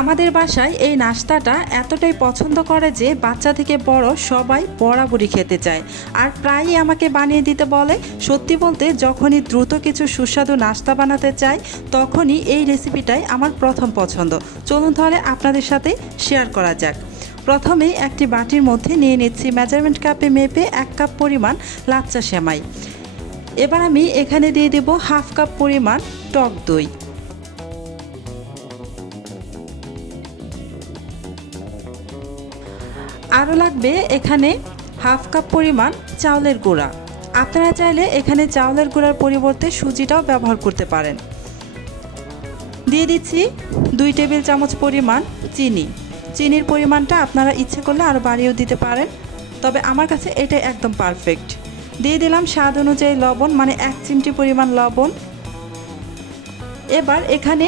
আমাদের বাসায় এই নাস্তাটা এতটাই পছন্দ করে যে বাচ্চা থেকে বড় সবাই বরাবরই খেতে চায় আর প্রায়ই আমাকে বানিয়ে দিতে বলে। সত্যি বলতে যখনই দ্রুত কিছু সুস্বাদু নাস্তা বানাতে চাই তখনই এই রেসিপিটাই আমার প্রথম পছন্দ। চলুন তাহলে আপনাদের সাথে শেয়ার করা যাক। প্রথমেই একটি বাটির মধ্যে নিয়ে নিচ্ছি মেজারমেন্ট কাপে মেপে 1 কাপ পরিমাণ লাচ্চা সেমাই। এবার আমি এখানে দিয়ে দেব হাফ কাপ পরিমাণ টক দই। আরও লাগবে এখানে হাফ কাপ পরিমাণ চাউলের গুঁড়া। আপনারা চাইলে এখানে চাউলের গুঁড়ার পরিবর্তে সুজিটাও ব্যবহার করতে পারেন। দিয়ে দিচ্ছি 2 টেবিল চামচ পরিমাণ চিনি। চিনির পরিমাণটা আপনারা ইচ্ছে করলে আরও বাড়িয়েও দিতে পারেন, তবে আমার কাছে এটা একদম পারফেক্ট। দিয়ে দিলাম স্বাদ অনুযায়ী লবণ, মানে 1 চিমটি পরিমাণ লবণ। এবার এখানে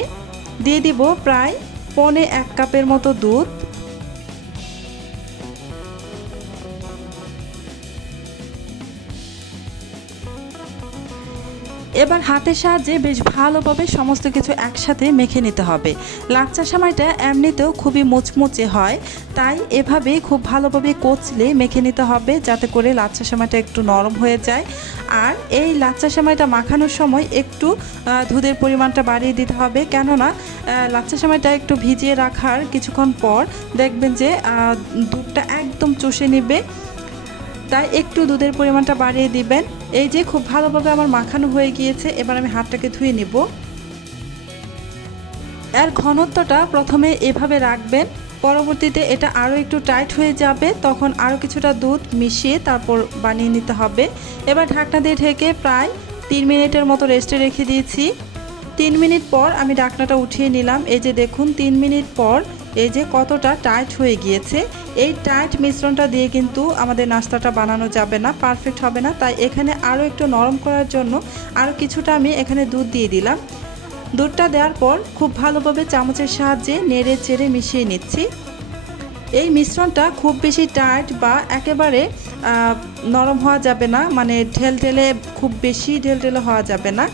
দিয়ে দিব প্রায় 1.25 কাপের মতো দুধ। এবার হাতের সাহায্যে বেশ ভালোভাবে সমস্ত কিছু একসাথে মেখে নিতে হবে। লাচ্চা সেমাইটা এমনিতেও খুবই মুচমুচে হয়, তাই এভাবে খুব ভালোভাবে কচলে মেখে নিতে হবে যাতে করে লাচ্চা সেমাইটা একটু নরম হয়ে যায়। আর এই লাচ্চা সেমাইটা মাখানোর সময় একটু দুধের পরিমাণটা বাড়িয়ে দিতে হবে, কেননা লাচ্চা সেমাইটা একটু ভিজিয়ে রাখার কিছুক্ষণ পর দেখবেন যে দুধটা একদম চুষে নেবে, তাই একটু দুধের পরিমাণটা বাড়িয়ে দিবেন। এই যে খুব ভালোভাবে আমার মাখানো হয়ে গিয়েছে, এবার আমি হাতটাকে ধুয়ে নিব। এর ঘনত্বটা প্রথমে এভাবে রাখবেন, পরবর্তীতে এটা আরও একটু টাইট হয়ে যাবে, তখন আরও কিছুটা দুধ মিশিয়ে তারপর বানিয়ে নিতে হবে। এবার ঢাকনা দিয়ে ঢেকে প্রায় 3 মিনিটের মতো রেস্টে রেখে দিয়েছি। 3 মিনিট পর আমি ঢাকনাটা উঠিয়ে নিলাম। এই যে দেখুন 3 মিনিট পর এই যে কতটা টাইট হয়ে গিয়েছে। এই টাইট মিশ্রণটা দিয়ে কিন্তু আমাদের নাস্তাটা বানানো যাবে না, পারফেক্ট হবে না। তাই এখানে আরও একটু নরম করার জন্য আরও কিছুটা আমি এখানে দুধ দিয়ে দিলাম। দুধটা দেওয়ার পর খুব ভালোভাবে চামচের সাহায্যে নেড়ে চেড়ে মিশিয়ে নিচ্ছি। এই মিশ্রণটা খুব বেশি টাইট বা একেবারে নরম হওয়া যাবে না, মানে ঢেলঢেলে খুব বেশি ঢেলঢেলে হওয়া যাবে না।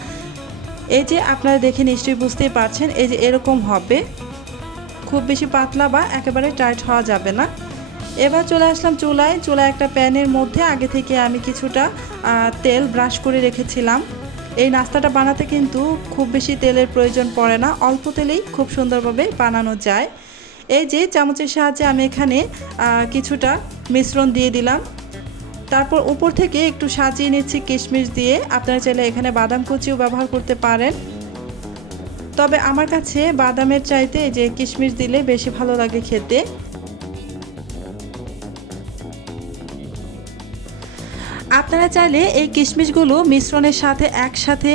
এই যে আপনারা দেখে নিশ্চয়ই বুঝতেই পারছেন, এই যে এরকম হবে, খুব বেশি পাতলা বা একেবারে টাইট হওয়া যাবে না। এবার চলে আসলাম চুলায়। একটা প্যানের মধ্যে আগে থেকে আমি কিছুটা তেল ব্রাশ করে রেখেছিলাম। এই নাস্তাটা বানাতে কিন্তু খুব বেশি তেলের প্রয়োজন পড়ে না, অল্প তেলেই খুব সুন্দরভাবে বানানো যায়। এই যে চামচের সাহায্যে আমি এখানে কিছুটা মিশ্রণ দিয়ে দিলাম, তারপর উপর থেকে একটু সাজিয়ে নিচ্ছি কিশমিশ দিয়ে। আপনারা চাইলে এখানে বাদাম কুচিও ব্যবহার করতে পারেন, তবে আমার কাছে বাদামের চাইতে যে কিশমিশ দিলে বেশি ভালো লাগে খেতে। আপনারা চাইলে এই কিশমিশগুলো মিশ্রণের সাথে একসাথে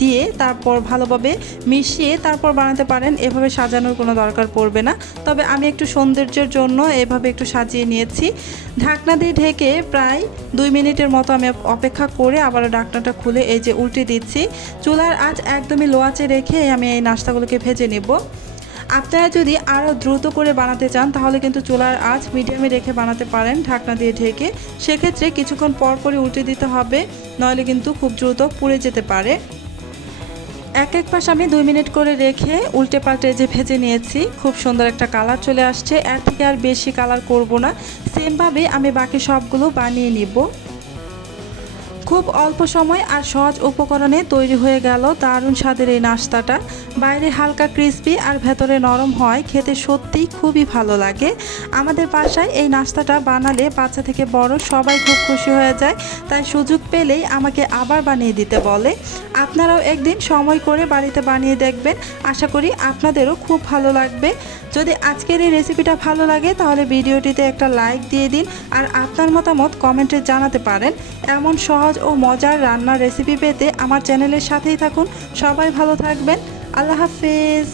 দিয়ে তারপর ভালোভাবে মিশিয়ে তারপর বানাতে পারেন, এভাবে সাজানোর কোনো দরকার পড়বে না। তবে আমি একটু সৌন্দর্যের জন্য এভাবে একটু সাজিয়ে নিয়েছি। ঢাকনা দিয়ে ঢেকে প্রায় 2 মিনিটের মতো আমি অপেক্ষা করে আবারও ঢাকনাটা খুলে এই যে উল্টে দিচ্ছি। চুলার আঁচ একদমই লো আঁচে রেখে আমি এই নাস্তাগুলোকে ভেজে নেব। আপনারা যদি আরও দ্রুত করে বানাতে চান তাহলে কিন্তু চুলার আঁচ মিডিয়ামে রেখে বানাতে পারেন ঢাকনা দিয়ে ঢেকে। সেক্ষেত্রে কিছুক্ষণ পর পরই উল্টে দিতে হবে, নইলে কিন্তু খুব দ্রুত পুড়ে যেতে পারে। এক পাশ আমি 2 মিনিট করে রেখে উল্টে পাল্টে যে ভেজে নিয়েছি, খুব সুন্দর একটা কালার চলে আসছে। এর থেকে আর বেশি কালার করব না, সেমভাবে আমি বাকি সবগুলো বানিয়ে নিব। খুব অল্প সময় আর সহজ উপকরণে তৈরি হয়ে গেল দারুণ স্বাদের এই নাস্তাটা। বাইরে হালকা ক্রিসপি আর ভেতরে নরম হয়, খেতে সত্যিই খুবই ভালো লাগে। আমাদের বাসায় এই নাস্তাটা বানালে বাচ্চা থেকে বড় সবাই খুব খুশি হয়ে যায়, তাই সুযোগ পেলেই আমাকে আবার বানিয়ে দিতে বলে। আপনারাও একদিন সময় করে বাড়িতে বানিয়ে দেখবেন, আশা করি আপনাদেরও খুব ভালো লাগবে। যদি আজকের এই রেসিপিটা ভালো লাগে তাহলে ভিডিওটিতে একটা লাইক দিয়ে দিন, আর আপনার মতামত কমেন্টে জানাতে পারেন। এমন সহজ ও মজার রান্নার রেসিপি পেতে আমার চ্যানেলের সাথেই থাকুন। সবাই ভালো থাকবেন। আল্লাহ হাফেজ।